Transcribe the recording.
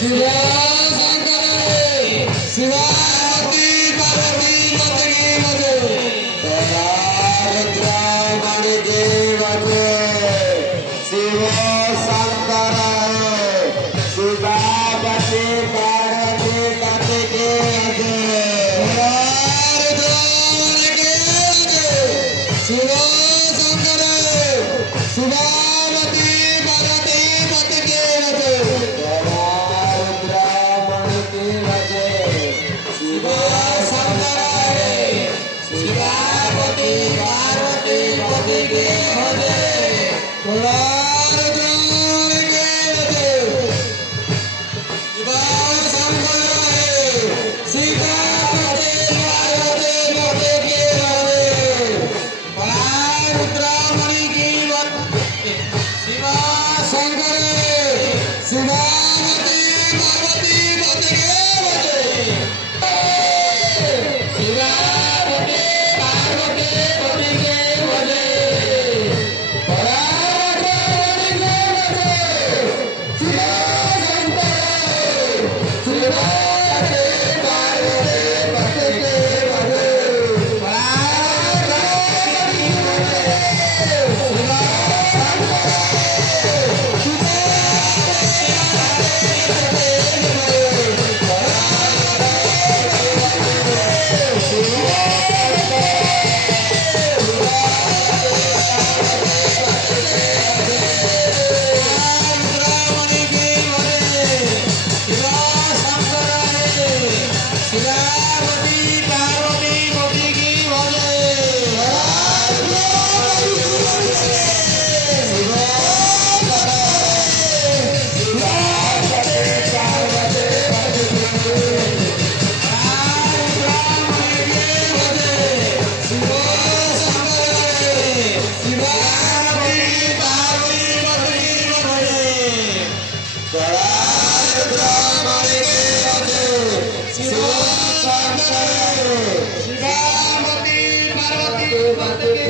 शिव शंकर शिवावती पार्वती पति की बजे रुद्रमण की बजे शिव शंकर शिवावती पार्वती पति की बजे रुद्रमण की बजे शिव शंकर शिवावती पार्वती पति की बजे शिवावती पार्वती पति